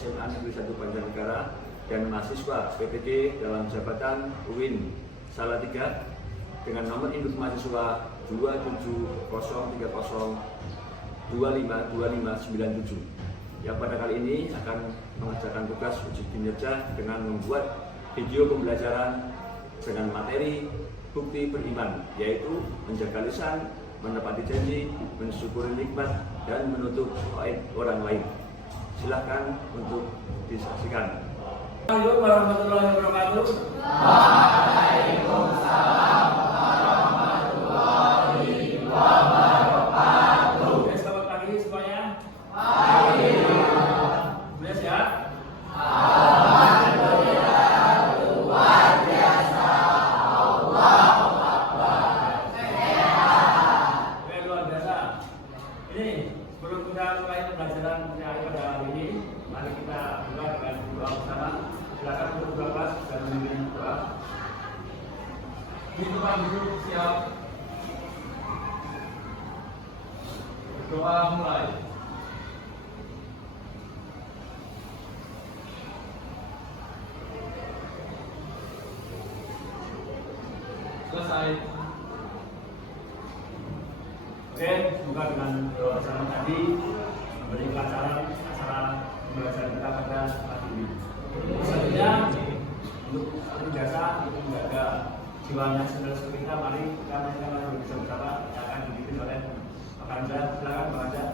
SMA Negeri 1 Banjarnegara dan mahasiswa PPD dalam jabatan UIN Salatiga dengan nomor induk mahasiswa 27030252597 yang pada kali ini akan mengerjakan tugas uji kinerja dengan membuat video pembelajaran dengan materi bukti beriman, yaitu menjaga lisan, menepati janji, mensyukuri nikmat, dan menutup aib orang lain. Silahkan untuk disaksikan. Assalamualaikum warahmatullahi wabarakatuh. Waalaikumsalam warahmatullahi wabarakatuh. Selamat pagi semuanya. Pagi. Sudah siap? Alhamdulillah, luar biasa. Allahu Akbar. Oke, luar biasa. Ini sebelum kita mulai pembelajaran pada hari ini, mari kita mulai dengan doa bersama. Silakan untuk berdoa dan memimpin doa. Di tempat duduk siap. Doa mulai. Selesai. Oke, semoga dengan doa bersama tadi memberi pelajaran acara pembelajaran kita pada pagi ini. Selanjutnya untuk biasa untuk menjaga jiwanya saudara-saudara kita, mari kita bisa bersama yang akan dipimpin oleh Pak Anda. Silakan Pak Anda.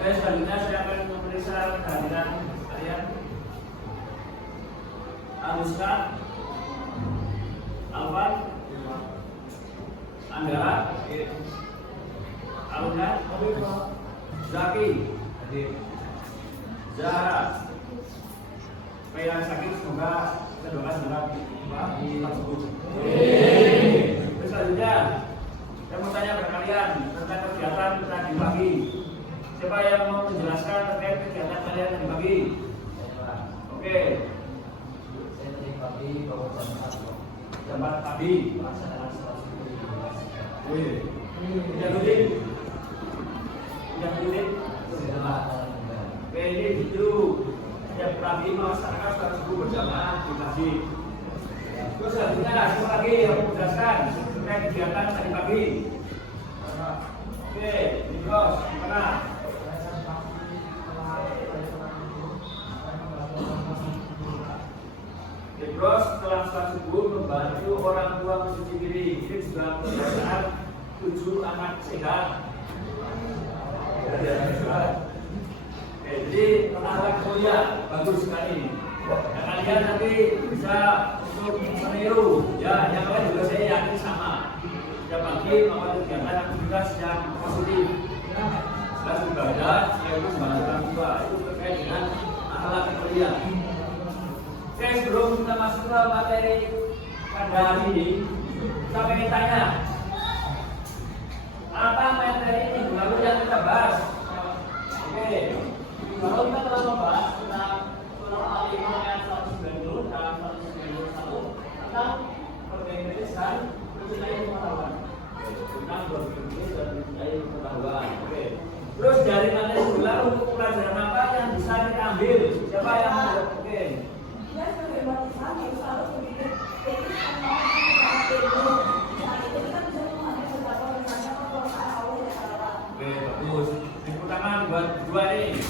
Selanjutnya saya akan memeriksa kehadiran kalian. Anuska, Alvan, Andara, Aluna, Zaki, Zahra, Payah Sakit, semoga kita doakan semoga tetap sembuh. Selanjutnya saya mau tanya kepada kalian tentang kegiatan tadi pagi. Siapa yang mau menjelaskan terkait kegiatan kalian tadi pagi? Oke. Saya tadi pagi bawa Jam 4 pagi. melaksanakan sholat subuh. Wih. Yang rutin. Yang rutin. Oke, ini gitu. Setiap pagi melaksanakan sholat subuh berjamaah di masjid. Terus selanjutnya siapa lagi yang mau menjelaskan terkait kegiatan tadi pagi? Oke, Nikos, gimana? Terus setelah sholat subuh membantu orang tua mencuci piring. Ini juga kebiasaan 7 anak sehat. Oke, jadi ahlak mulia bagus sekali. Nah, kalian nanti bisa untuk meniru. Ya, yang lain juga saya yakin sama. Setiap pagi melakukan kegiatan aktivitas yang positif. Selain ibadah, yaitu membantu orang tua. Itu terkait dengan ahlak mulia. Oke, sebelum kita masuk ke materi pada hari ini, kita ingin tanya, apa materi ini lalu yang kita bahas? Oke, kalau kita telah membahas tentang surah Al-Imran ayat 190 dan 191 tentang berbisnis dan mencintai pengetahuan. Tentang berbisnis dan mencintai pengetahuan. Oke. Terus dari materi sebelah untuk pelajaran apa yang bisa kita ambil? Siapa yang mau? Oke. Dia sebagai baptisan harus selalu berpikir etis dan mau menjaga ilmu. Saat itu kita bisa memahami beberapa misalnya perkataan Allah yang salah. Oke, bagus. Tepuk tangan buat dua ini.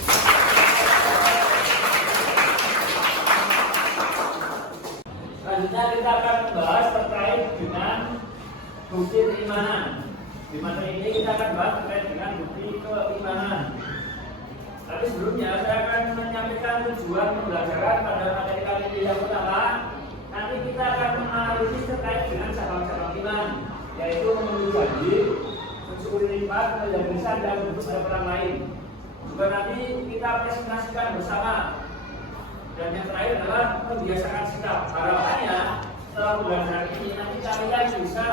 Selanjutnya kita akan membahas terkait dengan bukti keimanan. Di materi ini kita akan bahas terkait dengan bukti keimanan. Tapi sebelumnya saya akan menyampaikan tujuan pembelajaran pada materi kali ini. Yang pertama, nanti kita akan menganalisis terkait dengan cabang-cabang iman, yaitu memenuhi janji, mensyukuri nikmat, menjaga lisan dan untuk pada orang lain. Juga nanti kita presentasikan bersama. Dan yang terakhir adalah membiasakan sikap. Harapannya setelah belajar ini nanti kalian bisa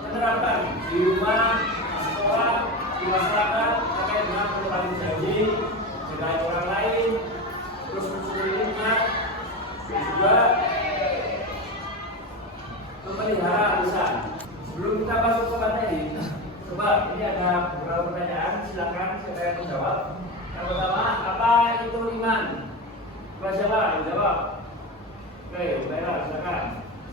menerapkan di rumah, di sekolah, di masyarakat terkait dengan menepati janji, menjaga orang lain, terus mensyukuri nikmat, juga memelihara lisan. Sebelum kita masuk ke materi, coba ini ada beberapa pertanyaan, silakan siapa yang menjawab. Yang pertama, apa itu iman? Coba siapa yang jawab? Oke, baiklah, silakan.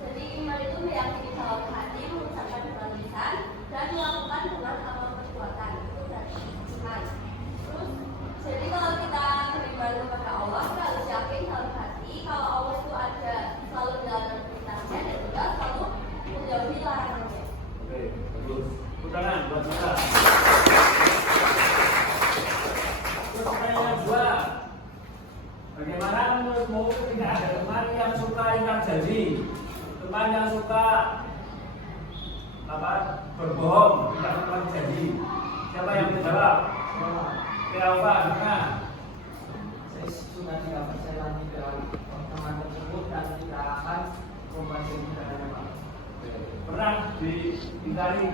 Jadi iman itu meyakini dalam hati, mengucapkan dengan lisan, dan melakukan dengan amal perbuatan. Itu dari iman. Terus, jadi kalau kita beriman kepada Allah, kita harus yakin dalam hati kalau Allah itu ada, selalu menjalankan perintahnya dan juga selalu menjauhi larangannya. Oke, bagus. Tangan buat kita. Terus pertanyaan kedua, bagaimana menurutmu ketika ada teman yang suka ingkar janji, teman yang suka berbohong, tidak menepati janji? Siapa yang menjawab? Apa? Gimana? Saya sudah tidak percaya lagi ke teman tersebut dan tidak akan membantu kepadanya, Pak. Pernah dihindari.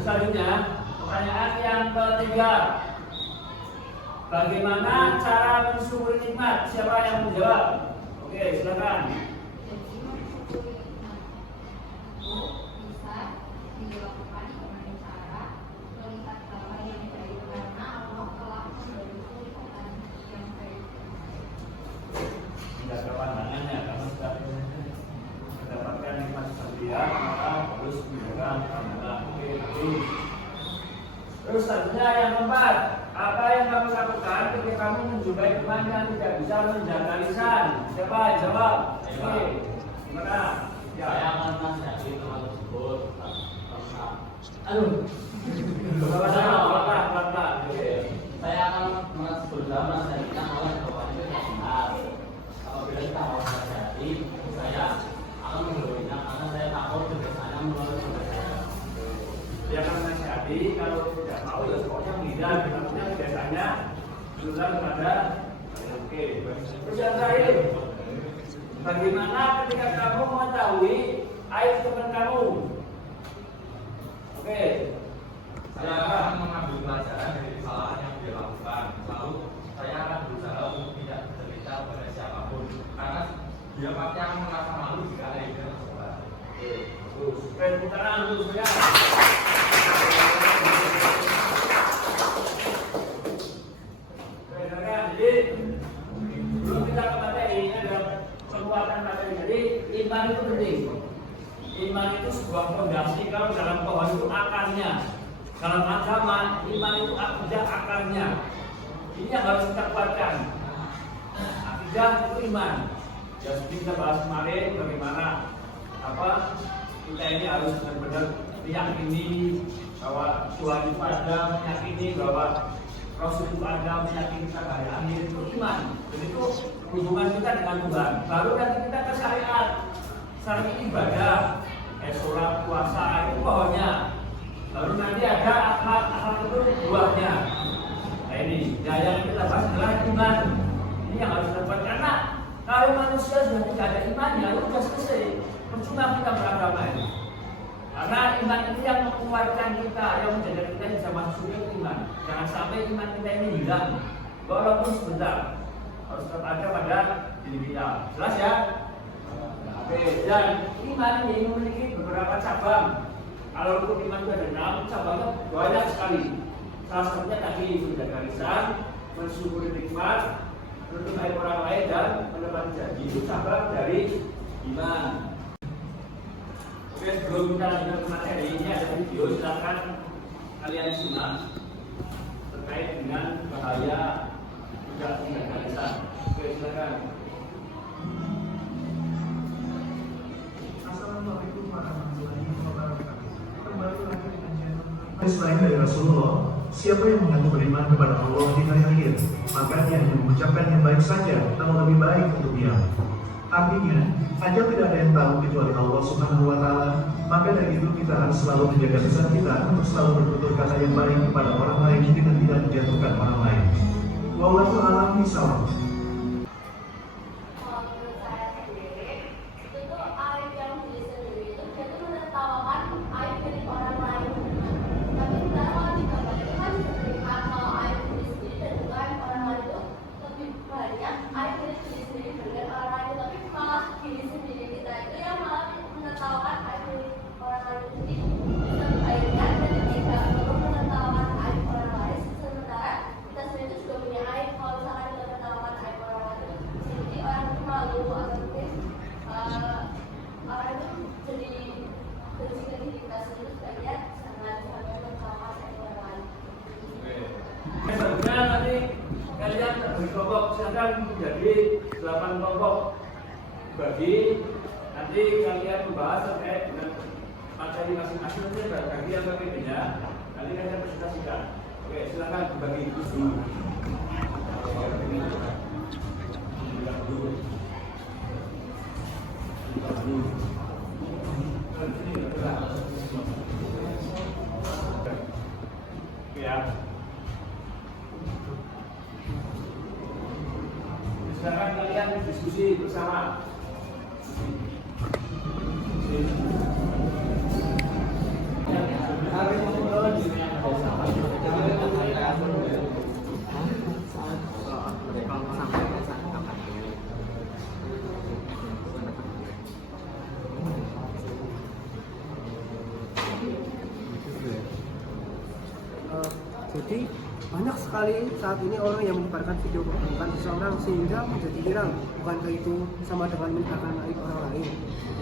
Selanjutnya, pertanyaan yang ketiga, bagaimana cara mensyukuri nikmat? Siapa yang menjawab? Oke, silakan. Jadi mensyukuri nikmat itu bisa dilakukan dengan cara melihat apa yang baik karena Allah telah memberikan nikmat yang baik. Tidak ada pandangannya, kamu sudah mendapatkan nikmat setia, maka harus menjaga pandangan. Oke, bagus. Terus selanjutnya yang keempat, apa yang kamu lakukan ketika kamu menjumpai teman yang tidak bisa menjaga lisan? Siapa yang jawab? Oke, gimana? Saya akan menasihati teman tersebut karena Pelan-pelan. saya akan berusaha menasihatinya oleh bahwa itu tidak benar. Apabila kita mau menasihati, saya akan mengeluhnya karena saya takut kebiasaannya mengeluh saya. Dia akan menasihati, kalau tidak mau ya pokoknya tidak. Artinya biasanya berusaha kepada oke. Terus yang terakhir, bagaimana ketika kamu mengetahui aib teman kamu? Oke. Saya akan mengambil pelajaran dari kesalahan yang dia lakukan. Lalu saya akan berusaha untuk tidak bercerita pada siapapun, karena dia pasti akan merasa malu jika ada yang tersebar. Terus, tepuk tangan dulu semua. Jadi belum kita ke materi, ini adalah penguatan materi. Jadi iman itu penting. Iman itu sebuah fondasi. Kalau dalam pohon itu akarnya. Dalam agama, iman itu akidah akarnya. Ini yang harus kita kuatkan. Akidah itu iman. Ya seperti kita bahas kemarin bagaimana kita ini harus benar-benar meyakini bahwa Tuhan itu ada, meyakini bahwa Rasul itu ada, meyakini kita hari akhir, itu iman. Jadi itu hubungan kita dengan Tuhan. Baru nanti kita ke syariat, syariat ibadah, sholat, puasa, itu pohonnya. Lalu nanti ada akhlak itu buahnya. Nah ini, yang kita bahas adalah iman. Ini yang harus dilakukan karena kalau manusia sudah tidak ada imannya, itu sudah selesai. Percuma kita beragama ini. Karena iman itu yang menguatkan kita, yang menjadikan kita bisa masuk ke iman. Jangan sampai iman kita ini hilang, walaupun sebentar. Harus tetap ada pada diri kita. Jelas ya? Oke, dan iman ini memiliki beberapa cabang. Kalau rukun iman itu ada 6, cabangnya banyak sekali. Salah satunya tadi menjaga lisan, mensyukuri nikmat, menutup aib orang lain dan menepati janji. Itu cabang dari iman. Oke, sebelum kita lanjut ke materi ini ada video, silakan kalian simak terkait dengan bahaya tidak menjaga lisan. Oke, silakan. Assalamualaikum warahmatullahi wabarakatuh. Kembali lagi dengan hadis lain dari Rasulullah. Siapa yang mengaku beriman kepada Allah di hari akhir, maka dia hanya mengucapkan yang baik saja atau lebih baik untuk dia. Artinya, ajal tidak ada yang tahu kecuali Allah Subhanahu wa Ta'ala. Maka dari itu kita harus selalu menjaga lisan kita untuk selalu bertutur kata yang baik kepada orang lain dengan tidak menjatuhkan orang lain. Wallahu a'lam bishawab. Kalau menurut saya sendiri, itu tuh aib yang diri sendiri itu dia tuh menertawakan aib dari orang lain. Tapi sebenarnya kalau digambar itu kan diberikan kalau aib diri sendiri dan juga aib orang lain itu lebih banyak aib dari diri sendiri dengan orang lain, tapi malah diri sendiri kita itu yang malah menertawakan aib dari orang lain. Jadi sebaiknya kita tidak perlu menertawakan aib orang lain, sementara kita sendiri itu juga punya aib. Kalau misalkan kita menertawakan aib orang lain, jadi orang itu malu atau mungkin orang itu jadi benci ke diri kita sendiri. Sebaiknya jangan sampai menertawakan aib orang lain. Selanjutnya nanti kalian terbagi kelompok, silakan menjadi 8 kelompok bagi nanti kalian membahas terkait dengan materi masing-masing nanti bagi yang berbeda nanti kalian presentasikan. Oke, silakan dibagi dulu. Ya. Silakan kalian diskusi bersama. Jadi banyak sekali saat ini orang yang menyebarkan video keburukan seseorang sehingga menjadi viral. Bukankah itu sama dengan menyebarkan aib orang lain?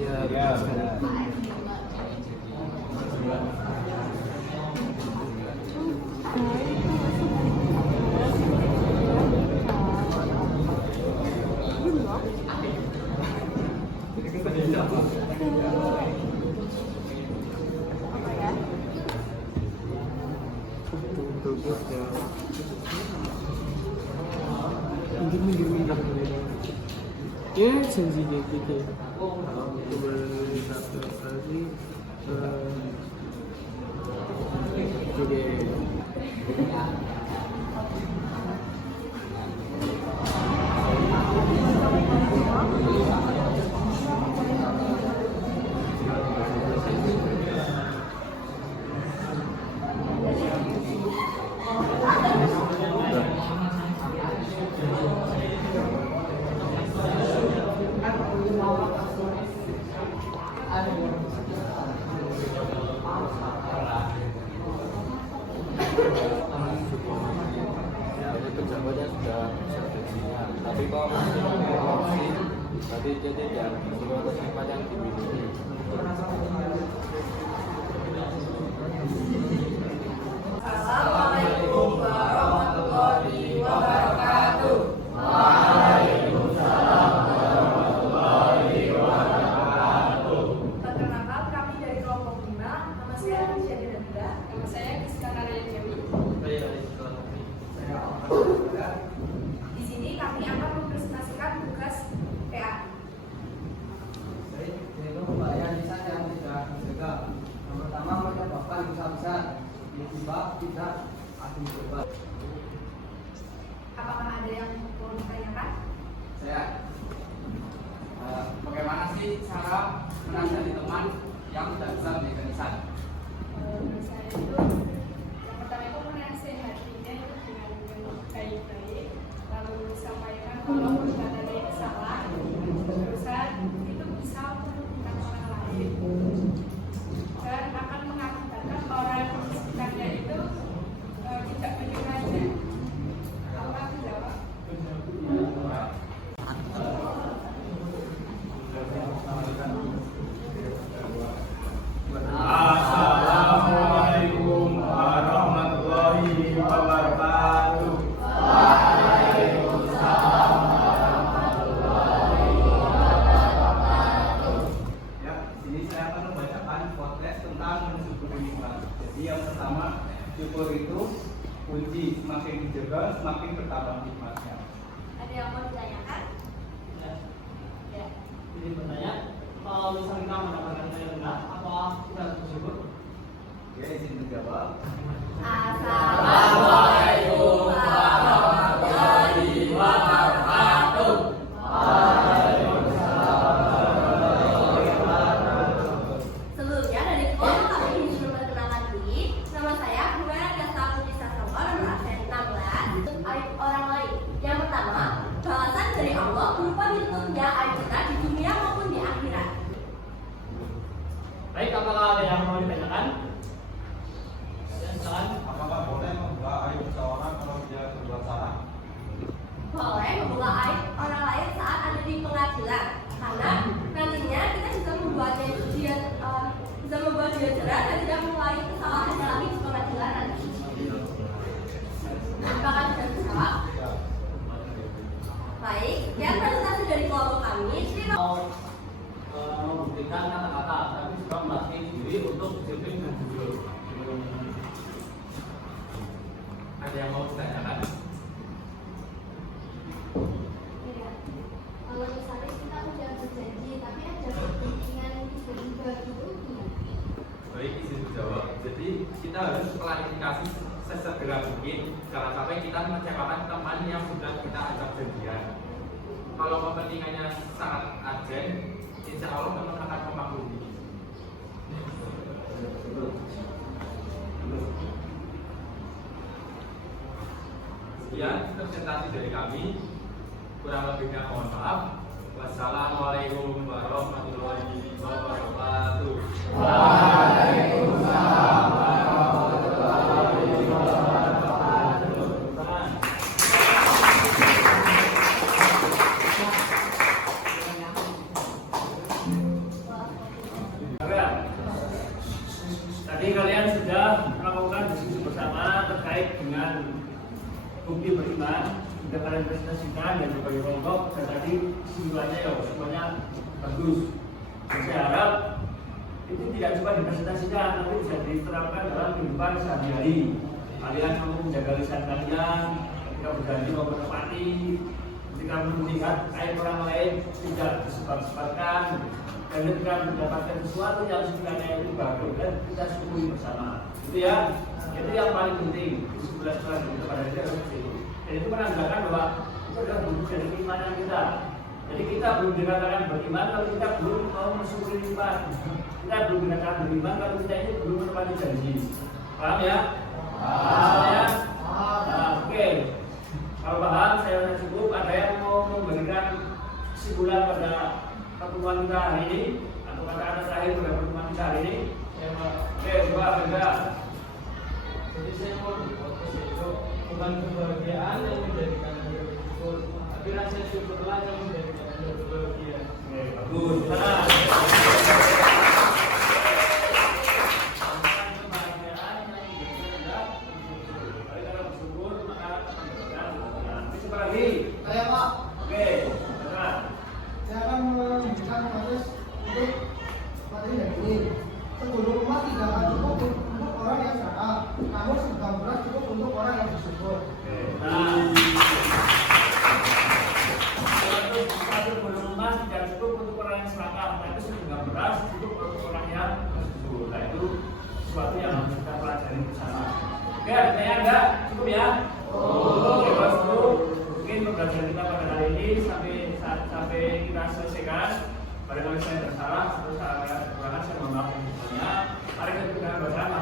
Ya, betul sekali. Minggir. Ya, janji gitu. Pejabatnya sudah strateginya, tapi kok masih korupsi, berarti itu tidak sesuai atas sifat yang dimiliki. Assalamualaikum warahmatullahi wabarakatuh. Waalaikumsalam warahmatullahi wabarakatuh. Perkenalkan, kami dari kelompok 5. Nama saya Rizya Dinanda. Nama saya Rizka Karya Dewi. Di sini kami akan mempresentasikan tugas PA. Baik, yaitu pembayaran lisan yang tidak dijaga. Yang pertama menyebabkan besar-besar, yang kedua tidak akan berubah. Apakah ada yang mau ditanyakan? Saya bagaimana sih cara menasihati teman yang tidak bisa menjaga lisan? Menurut saya itu yang pertama itu menasehatinya itu dengan baik-baik, lalu sampaikan kalau perbuatannya itu salah, terusan itu bisa merugikan orang lain dan akan mengakibatkan orang yang sekitarnya itu tidak menyukainya. Apa menjawab? Assalamualaikum warahmatullahi wabarakatuh. Ya, di sini saya akan membacakan podcast tentang mensyukuri nikmat. Jadi yang pertama, syukur itu kunci, semakin dijaga semakin bertambah nikmatnya. Ada yang mau ditanyakan? Ya. Jadi bertanya, kalau misalnya kita mendapatkan nilai rendah, apa kita harus bersyukur? Ya, izin menjawab. Assalamualaikum warahmatullahi wabarakatuh. Sebelumnya dari kelompok kami ingin memperkenalkan diri. Nama saya Gumara Dasta Putri Sasongko, nomor absen 16. Untuk aib orang lain. Yang pertama, balasan dari Allah berupa ditutupnya aib kita di dunia maupun di akhirat. Baik, apakah ada yang mau ditanyakan? Silakan. Apakah boleh membuka aib seseorang kalau dia berbuat salah? Boleh membuka aib orang lain saat ada di pengadilan, karena nantinya kita bisa membuat dia jerah dan tidak mengulangi kesalahannya lagi di pengadilan nanti. Apakah sudah terjawab? Baik, yang presentasi dari kelompok kami, Mau membuktikan kata-kata, tapi juga melatih diri untuk disiplin dan jujur. Ada yang mau ditanyakan? Iya. Kalau misalnya kita udah berjanji, tapi ada kepentingan tiba-tiba gitu, Baik, izin menjawab. Jadi kita harus klarifikasi sesegera mungkin. Jangan sampai kita mengecewakan teman yang sudah kita ajak janjian. Kalau kepentingannya sangat urgent, insya Allah teman akan memaklumi. Sekian presentasi dari kami. Kurang lebihnya mohon maaf. Wassalamualaikum warahmatullahi wabarakatuh. Tadi kalian sudah melakukan diskusi bersama terkait dengan bukti beriman, sudah kalian presentasikan dan berbagai kelompok, dan tadi kesimpulannya ya semuanya bagus. Dan saya harap itu tidak cuma dipresentasikan, tapi bisa diterapkan dalam kehidupan sehari-hari. Kalian mampu menjaga lisan kalian, ketika berjanji mau menepati, ketika melihat aib orang lain tidak disebar-sebarkan, dan ketika mendapatkan sesuatu yang sekiranya itu bagus dan kita syukuri bersama. Itu ya, itu yang paling penting. Kesimpulan kita pada dia seperti itu. Dan itu menandakan bahwa itu adalah bentuk dari keimanan kita. Jadi kita belum dikatakan beriman kalau kita belum mau mensyukuri nikmat. Kita belum dikatakan beriman kalau kita ini belum menepati janji. Paham ya? Paham ya? Nah, oke. Kalau paham, saya rasa cukup. Ada yang mau memberikan kesimpulan pada pertemuan kita hari ini atau kata-kata terakhir pada pertemuan kita hari ini? Oke, dua, tiga. Jadi saya mau difokus itu bukan kebahagiaan yang menjadikan Anda bersyukur, tapi rasa syukurlah yang menjadikan Anda berbahagia. Oke, bagus. Nah, Saya Pak, oke, nah, saya akan memberikan proses untuk materi yang ini. Sebelum rumah tidak akan cukup untuk orang yang salah, namun sedang berat cukup untuk orang yang bersyukur. nah. Satu belum emas tidak cukup untuk orang yang serakah, tapi setengah beras cukup untuk orang yang bersyukur. Nah, itu sesuatu yang harus kita pelajari bersama. Oke, artinya enggak cukup ya? Oke, kalau cukup, mungkin pembelajaran kita pada hari ini sampai kita selesaikan. Barangkali saya bersalah atau saya kekurangan, saya mohon maaf semuanya. Mari kita bersama.